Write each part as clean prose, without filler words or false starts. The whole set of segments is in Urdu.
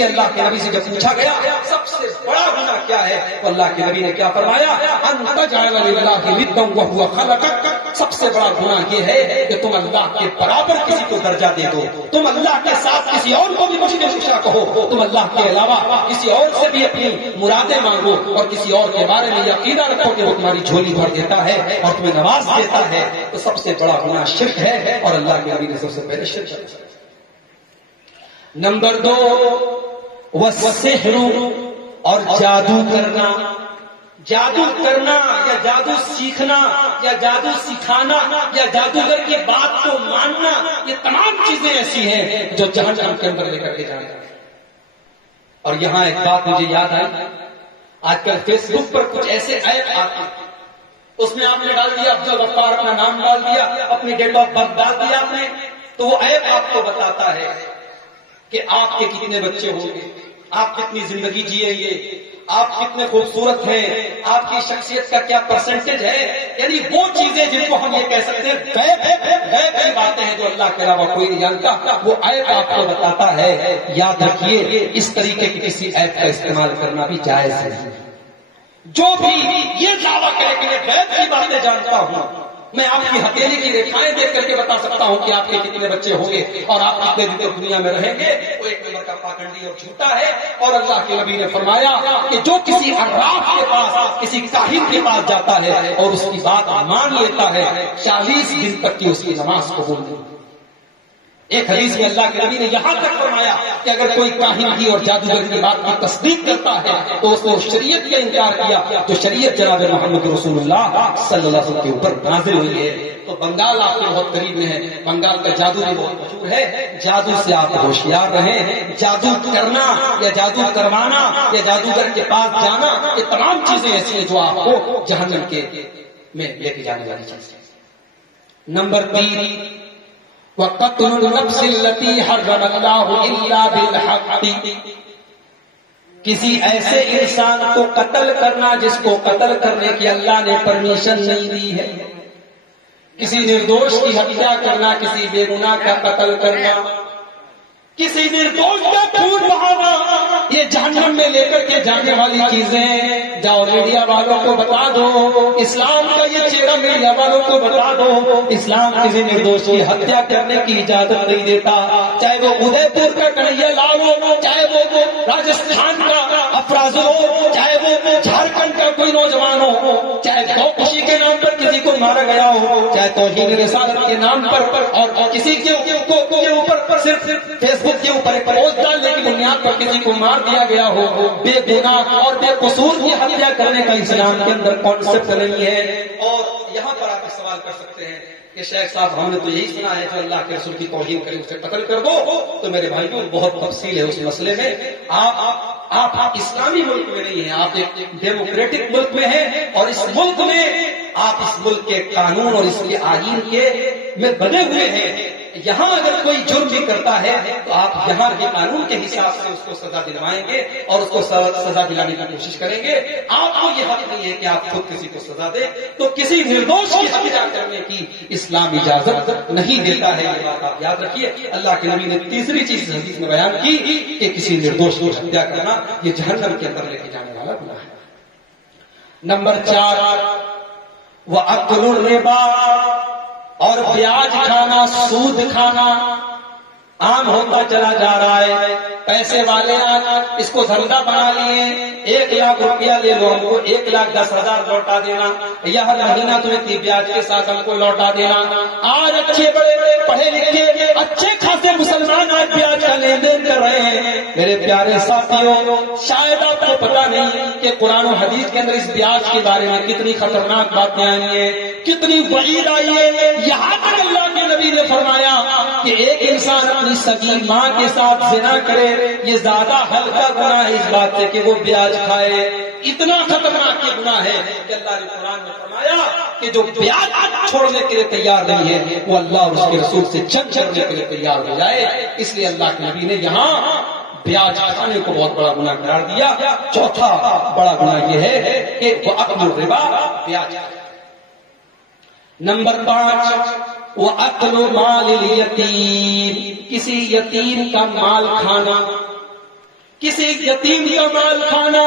لیے اللہ کے نبی سے جب پوچھا گیا سب سے بڑا گناہ کیا ہے تو اللہ کے نبی نے کیا فرمایا، ان تجعل للہ ندا وہو خلقک، سب سے بڑا گناہ یہ ہے کہ تم اللہ کے برابر کسی کو درجہ دے دو، تم اللہ کے ساتھ کسی اور کو بھی مشکل کشا کہو، تم اللہ کے علاوہ کسی اور سے بھی اپنی مرادیں مانگو اور کسی اور کے بارے میں عقیدہ رکھو کہ وہ تمہاری جھولی بھر دیتا ہے اور تمہیں نواز دیتا ہے، تو سب سے بڑا گناہ شرک ہے اور اللہ کے نبی نے سب سے پہلے شرک کیا۔ نمبر 2 والسحر، اور جادو کرنا، جادو کرنا یا جادو سیکھنا یا جادو سکھانا یا جادوگر کی بات کو ماننا، یہ تمام چیزیں ایسی ہیں جو جہنم کے اندر لے کر کے جانا ہے۔ اور یہاں ایک بات مجھے یاد آئی، آج کل فیس بک پر کچھ ایسے ایپ آتے ہیں، اس میں آپ نے ڈال دیا عبدالغفار، اپنا نام ڈال دیا، اپنی ڈیٹ آف برتھ ڈال دیا آپ نے، تو وہ ایپ آپ کو بتاتا ہے کہ آپ کے کتنے بچے ہوں گے، آپ کتنی زندگی جیئیں گے، آپ کتنے خوبصورت ہیں، آپ کی شخصیت کا کیا پرسنٹیج ہے، یعنی وہ چیزیں جن کو ہم یہ کہہ سکتے ہیں غیب کی باتیں ہیں جو اللہ کے علاوہ کوئی نہیں جانتا، وہ ایپ آپ کو بتاتا ہے۔ یاد رکھیے اس طریقے کی کسی ایپ کا استعمال کرنا بھی جائز ہے۔ جو بھی یہ دعویٰ کرے کہ میں غیب کی باتیں جانتا ہوں، میں آپ کی ہتھیلی کی ریکھائیں دیکھ کر کے بتا سکتا ہوں کہ آپ کے کتنے بچے ہوں گے اور آپ کتنے دن تک دنیا میں رہیں گے، وہ ایک نمبر کا پاکھنڈی اور جھوٹا ہے۔ اور اللہ کے نبی نے فرمایا کہ جو کسی عراف کے پاس، کسی کاہن کے پاس جاتا ہے اور اس کی بات مان لیتا ہے، 40 دن تک کی اس کی نماز قبول نہیں۔ ایک حدیث میں اللہ کے نبی نے یہاں تک فرمایا کہ اگر کوئی کاہن کی اور جادوگر کی بات کی تصدیق کرتا ہے تو اس نے شریعت کا انکار کیا، تو شریعت جناب محمد رسول اللہ صلی اللہ علیہ وسلم کے اوپر نازل ہوئی ہے۔ تو بنگال آپ کے بہت قریب میں ہے، بنگال کا جادو بھی بہت مشہور ہے، جادو سے آپ ہوشیار رہیں۔ جادو کرنا یا جادو کروانا یا جادوگر کے پاس جانا، یہ تمام چیزیں ایسی ہیں جو آپ کو جہنم کے میں لے کے جانے والی چیزیں۔ نمبر 3 وَقَتْلُ النَّفْسِ الَّتِي حَرَّمَ اللَّهُ إِلَّا بِالْحَقِّ، کسی ایسے انسان کو قتل کرنا جس کو قتل کرنے کی اللہ نے پرمیشن نہیں دی ہے، کسی نردوش کی ہتیا کرنا، کسی بے گناہ کا قتل کرنا، کسی نردوش کا خون بہانا، یہ جہنم میں لے کر کے جانے والی چیزیں۔ جاؤ میڈیا والوں کو بتا دو، اسلام کا یہ چہرہ میڈیا والوں کو بتا دو، اسلام کسی نردوش کی ہتیا کرنے کی اجازت نہیں دیتا، چاہے وہ ادے پور کا کنہیا لال ہو، چاہے وہ راجستھان کا افراز ہو، چاہے وہ جھارکھنڈ کا کوئی نوجوان ہو، چاہے گو خوشی کے نام پر کسی کو مارا گیا ہو، چاہے توہین رسالت کے نام پر اور کسی کے اوپر صرف فیس بک کے اوپر پوسٹ ڈالنے کی بنیاد پر کسی کو مار دیا گیا ہو، بے گناہ اور بے قصور کی ہتیا کرنے کا اسلام کے اندر کانسیپٹ نہیں ہے۔ اور یہاں پر آپ سوال کر سکتے ہیں کہ شیخ صاحب ہم نے تو یہی سنا ہے جو اللہ کے رسول کی توہین کرے اسے قتل کر دو، تو میرے بھائی کو بہت تفصیل ہے اس مسئلے میں۔ آپ اسلامی ملک میں نہیں ہیں، آپ ایک ڈیموکریٹک ملک میں ہیں، اور اس ملک میں آپ اس ملک کے قانون اور اس کے آئین کے میں بنے ہوئے ہیں۔ یہاں اگر کوئی جرم بھی کرتا ہے تو آپ یہاں کے قانون کے حساب سے اس کو سزا دلوائیں گے اور اس کو سزا دلانے کی کوشش کریں گے۔ آپ کو یہ حق نہیں ہے کہ آپ خود کسی کو سزا دیں، تو کسی نردوش کی ہتیا کرنے کی اسلام اجازت نہیں دیتا ہے، یہ بات آپ یاد رکھیے۔ اللہ کے نبی نے تیسری چیز حدیث میں بیان کی کہ کسی نردوش کی ہتیا کرنا یہ جہنم کے اندر لے کے جانے والا گناہ ہے۔ نمبر 4 وَأَكْلُ الرِّبَا، اور بیاج کھانا، سود کھانا عام ہوتا چلا جا رہا ہے۔ پیسے والے آج اس کو دھندا بنا لیے، 1 لاکھ روپیہ لے لو، ہم کو 1,10,000 لوٹا دینا، یا ہر مہینہ تو اتنی بیاج کے ساتھ ہم کو لوٹا دینا۔ آج اچھے بڑے پڑھے لکھے اچھے خاصے مسلمان آج بیاج کا لین دین کر رہے ہیں۔ میرے پیارے ساتھیوں، شاید آپ کو پتا نہیں کہ قرآن و حدیث کے اندر اس بیاج کے بارے میں کتنی خطرناک باتیں آئی ہیں، کتنی وعید آئی ہے۔ یہاں تک اللہ کے نبی نے فرمایا کہ ایک انسان اپنی سگی ماں کے ساتھ زنا کرے، یہ زیادہ ہلکا گناہ ہے اس بات سے کہ وہ بیاج کھائے۔ اتنا خطرناک یہ گناہ ہے کہ اللہ نے قرآن میں فرمایا کہ جو بیاج چھوڑنے کے لیے تیار نہیں ہے وہ اللہ اور اس کے رسول سے جنگ کرنے کے لیے تیار ہو جائے۔ اس لیے اللہ کے نبی نے یہاں بیاج کھانے کو بہت بڑا گناہ قرار دیا۔ چوتھا بڑا گناہ یہ ہے کہ وَأَكْلُ الرِّبَا، بیاج۔ نمبر 5 وَأَكْلُ مَالِ الْيَتِيمِ، کسی یتیم کا مال کھانا۔ کسی یتیم کا مال کھانا،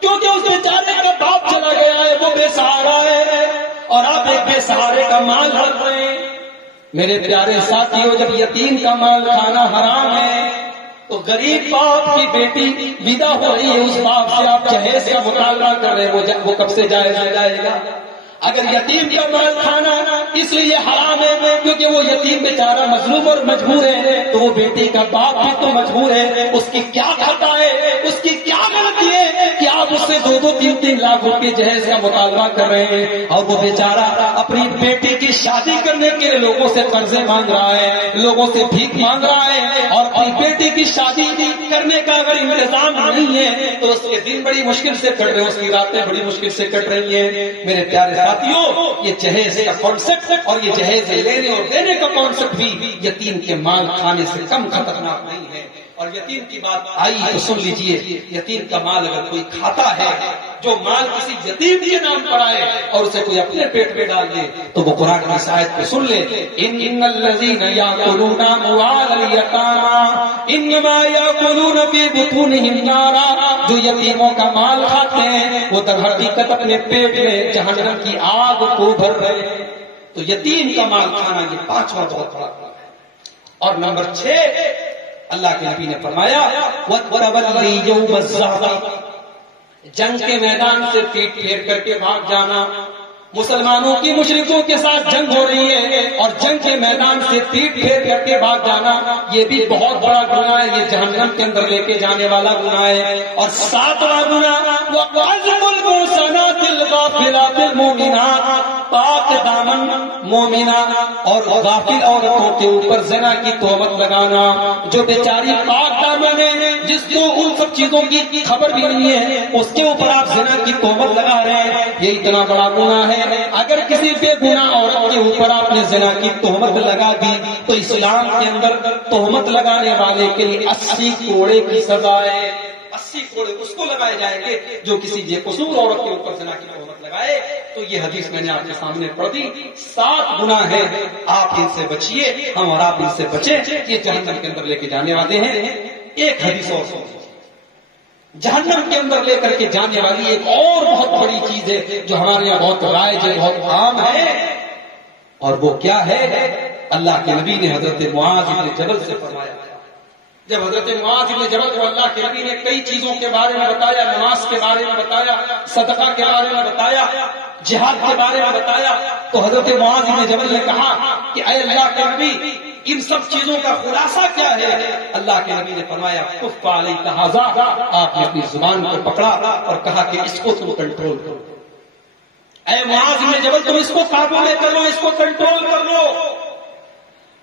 کیونکہ اس بیچارے کا باپ چلا گیا ہے، وہ بے سہارا ہے، اور آپ ایک بے سہارے کا مال رکھ رہے ہیں۔ میرے پیارے ساتھیوں، جب یتیم کا مال کھانا حرام ہے تو غریب باپ کی بیٹی ودا ہو رہی ہے، اس باپ سے آپ جہیز کا مطالبہ کر رہے ہیں، وہ کب سے جائز ہو جائے گا؟ اگر یتیم کا مال کھانا اس لیے حرام ہے کیونکہ وہ یتیم بیچارہ مظلوم اور مجبور ہے، تو وہ بیٹی کا باپ بھی تو مجبور ہے، اس کی کیا خطا ہے، اس کی کیا غلطی ہے کہ آپ اس سے 2-3 لاکھ روپے جہیز کا مطالبہ کر رہے ہیں، اور وہ بیچارہ اپنی بیٹی کی شادی کرنے کے لیے لوگوں سے قرضے مانگ رہا ہے، لوگوں سے بھیک مانگ رہا ہے، اور اپنی بیٹی کی شادی کرنے کا اگر انتظام نہیں ہے تو اس کے دن بڑی مشکل سے کٹ رہے ہیں، اس کی راتیں بڑی مشکل سے کٹ رہی ہیں۔ میرے پیارے ساتھیوں، یہ جہیز کا کانسیپٹ اور یہ جہیز لینے اور دینے کا کانسیپٹ بھی یتیم کے مال کھانے سے کم خطرناک نہیں ہے۔ اور یتیم کی بات آئی تو سن لیجئے، یتیم کا مال اگر کوئی کھاتا ہے، جو مال کسی یتیم کے نام پر آئے اور اسے کوئی اپنے پیٹ میں ڈال دے، تو وہ قرآن کی اس آیت پہ سن لے، ان الذین یاکلون اموال الیتامی انما یاکلون فی بطونہم نارا، جو یتیموں کا مال کھاتے ہیں وہ در حقیقت اپنے پیٹ میں جہنم کی آگ کو بھر رہے ہیں۔ تو یتیم کا مال کھانا یہ 5واں بہت بڑا ہے۔ اور نمبر 6، اللہ کے نبی نے فرمایا وَتَوَلِّي يَوْمَ الزَّحْفِ، جنگ کے میدان سے پیٹ پھیر کر کے بھاگ جانا۔ مسلمانوں کی مشرکوں کے ساتھ جنگ ہو رہی ہے اور جنگ کے میدان سے پیٹ پھیر کر کے بھاگ جانا یہ بھی بہت بڑا گناہ ہے، یہ جہنم کے اندر لے کے جانے والا گناہ ہے۔ اور 7واں گناہ وَقَذْفُ الْمُحْصَنَاتِ الْغَافِلَاتِ الْمُؤْمِنَاتِ، پاک دامن مومنہ اور غافل عورتوں کے اوپر زنا کی تہمت لگانا۔ جو بیچاری پاک دامن ہے، جس کو ان سب چیزوں کی خبر بھی نہیں ہے، اس کے اوپر آپ زنا کی تہمت لگا رہے ہیں، یہ اتنا بڑا گناہ ہے۔ اگر کسی بے گناہ عورت کے اوپر آپ نے زنا کی تہمت لگا دی تو اسلام کے اندر تہمت لگانے والے کے لیے 80 کوڑے کی سزا ہے۔ 80 کوڑے اس کو لگائے جائیں گے جو کسی بے قصور عورت کے اوپر زنا کی تہمت لگائے۔ تو یہ حدیث میں نے آپ کے سامنے پڑھ دی، 7 گناہ ہیں، آپ ان سے بچیے، ہم اور آپ ان سے بچیں، یہ جہنم کے اندر لے کے جانے والے ہیں۔ ایک حدیث اور سنو، جہنم کے اندر لے کر کے جانے والی ایک اور بہت بڑی چیز ہے جو ہمارے یہاں بہت رائج ہے، بہت عام ہے، اور وہ کیا ہے؟ اللہ کے نبی نے حضرت معاذ بن جبل سے فرمایا، جب حضرت معاذ بن جبل کو اللہ کے نبی نے کئی چیزوں کے بارے میں بتایا، نماز کے بارے میں بتایا، صدقہ کے بارے میں بتایا، جہاد کے بارے میں بتایا، تو حضرت معاذ بن جبل نے کہا کہ اے اللہ کے نبی، ان سب چیزوں کا خلاصہ کیا ہے؟ اللہ کے نبی نے فرمایا کف علیک ھذا، آپ نے اپنی زبان کو پکڑا اور کہا کہ اس کو تم کنٹرول کرو۔ اے معاذ بن جبل، تم اس کو قابو میں کر لو، اس کو کنٹرول کر لو۔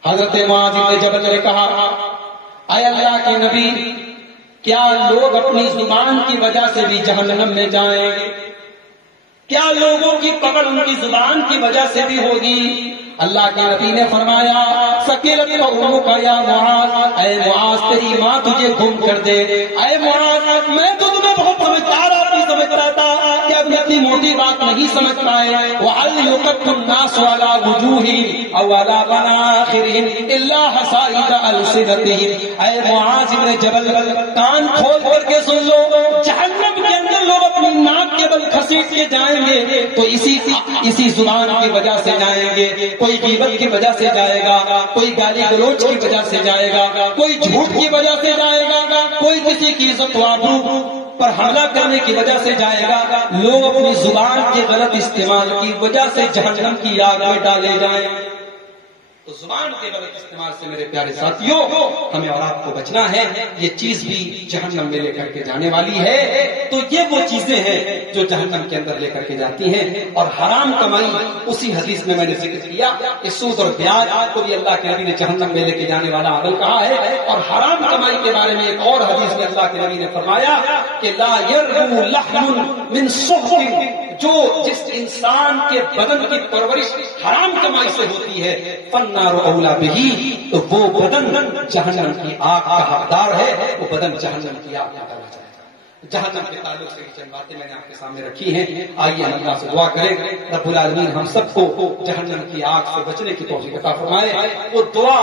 حضرت معاذ بن جبل نے کہا اے اللہ کے نبی، کیا لوگ اپنی زبان کی وجہ سے بھی جہنم میں جائیں گے؟ کیا لوگوں کی پکڑ ان کی زبان کی وجہ سے بھی ہوگی؟ اللہ کے نبی نے فرمایا ثقیلت امک یا معاذ، اے معاذ تیری ماں تجھے گم کر دے۔ اے معاذ، میں تو تمہیں بہت سمجھدار آدمی سمجھ رہا تھا کہ اب اتنی موٹی بات نہیں سمجھ پائے۔ وَهَلْ يُكَفُّ النَّاسُ عَلَىٰ وُجُوهِهِمْ أَوْ عَلَىٰ مَنَاخِرِهِمْ إِلَّا حَصَائِدَ أَلْسِنَتِهِمْ۔ اے معاذ بن جبل، کان کھول کر کے سن لو، جہنم کے اندر لوگ اپنی ناک کے بل گھسیٹ کے جائیں گے تو اسی زبان کی وجہ سے جائیں گے، کوئی غیبت کی وجہ سے جائے گا، کوئی گالی گلوچ کی وجہ سے جائے گا، کوئی جھوٹ کی وجہ سے جائے گا، کوئی کسی کی عزت و آبرو پر حملہ کرنے کی وجہ سے جائے گا۔ لوگ اپنی زبان کے غلط استعمال کی وجہ سے جہنم کی آگ میں ڈالے جائیں۔ تو زبان کے غلط استعمال سے میرے پیارے ساتھیوں ہمیں اور آپ کو بچنا ہے، یہ چیز بھی جہنم میں لے کر کے جانے والی ہے۔ تو یہ وہ چیزیں ہیں جو جہنم کے اندر لے کر کے جاتی ہیں۔ اور حرام کمائی، اسی حدیث میں نے ذکر کیا کہ سود اور بیاج کو بھی اللہ کے نبی نے جہنم میں لے کے جانے والا عمل کہا ہے۔ اور حرام کمائی کے بارے میں ایک اور حدیث میں اللہ کے نبی نے فرمایا کہ لا يربو لحم من صحف، جس انسان کے بدن کی پرورش حرام کمائی سے ہوتی ہے، فالنار اولا بہ، تو وہ بدن جہنم کی آگ کا حقدار ہے، وہ بدن جہنم کی آگ کا ڈالا جائے گا۔ جہنم کے تعلق سے چند باتیں میں نے آپ کے سامنے رکھی ہیں، آئیے اللہ سے دعا کریں رب العالمین ہم سب کو جہنم کی آگ سے بچنے کی توفیق عطا فرمائے۔ وہ دعا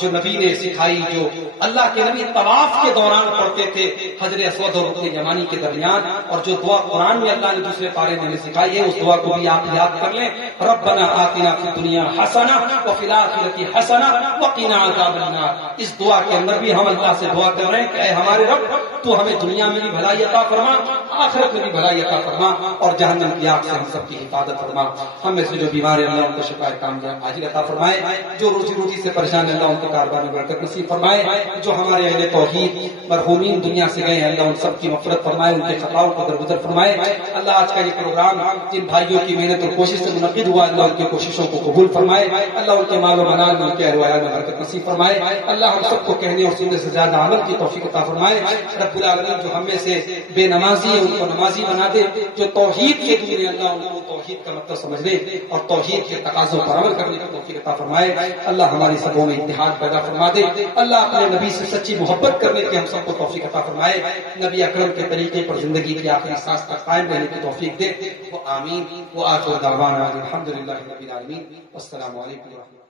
جو نبی نے سکھائی، جو اللہ کے نبی طواف کے دوران پڑھتے تھے حجر اسود اور رکن یمانی کے درمیان، اور جو دعا قرآن میں اللہ نے دوسرے پارے میں ہمیں سکھائی ہے، اس دعا کو بھی آپ یاد کر لیں۔ ربنا آتنا فی الدنیا حسنہ وفی الآخرۃ حسنہ وقنا عذاب النار۔ اس دعا کے اندر بھی ہم اللہ سے دعا کر رہے ہیں کہ اے ہمارے رب، تو ہمیں دنیا میں بھی بھلائی عطا فرما، آخرت میں بھی بھلائی عطا فرما، اور جہنم کی آگ سے ہم سب کی حفاظت فرما۔ ہم میں سے جو بیمار ہیں اللہ ان کو شفا کامیاب عاجل عطا فرمائے، جو روزی روٹی سے پریشان ہیں اللہ ان کے کاروبار میں برکت نصیب فرمائے، جو ہمارے اہل توحید مرحومین دنیا سے گئے ہیں اللہ ان سب کی مغفرت فرمائے، ان کے خطاؤں کو درگزر فرمائے۔ اللہ آج کا یہ پروگرام جن بھائیوں کی محنت اور کوشش سے منعقد ہوا اللہ ان کی کوششوں کو قبول فرمائے، اللہ ان کے مال و منال میں، ان کے اہل ویال میں برکت نصیب فرمائے، اللہ ہم سب کو کہنے اور سننے سے زیادہ عمل کی توفیق عطا فرمائے۔ رب العالمین جو ہم میں سے بے نمازی ہیں ان کو نمازی بنا دے، جو توحید کے دین ہے اللہ ان کو توحید کا مطلب سمجھنے اور توحید کے تقاضوں پر عمل کرنے کی توفیق عطا فرمائے۔ اللہ ہماری سبوں میں اتحاد پیدا فرما دے، اللہ اپنے نبی سے سچی محبت کرنے کی ہم سب کو توفیق عطا فرمائے، نبی اکرم کے طریقے پر زندگی کی آخری سانس تک قائم رہنے کی توفیق دے۔ وہ آمین۔ وآخر دعوانا الحمدللہ رب العالمین۔ والسلام علیکم ورحمۃ اللہ۔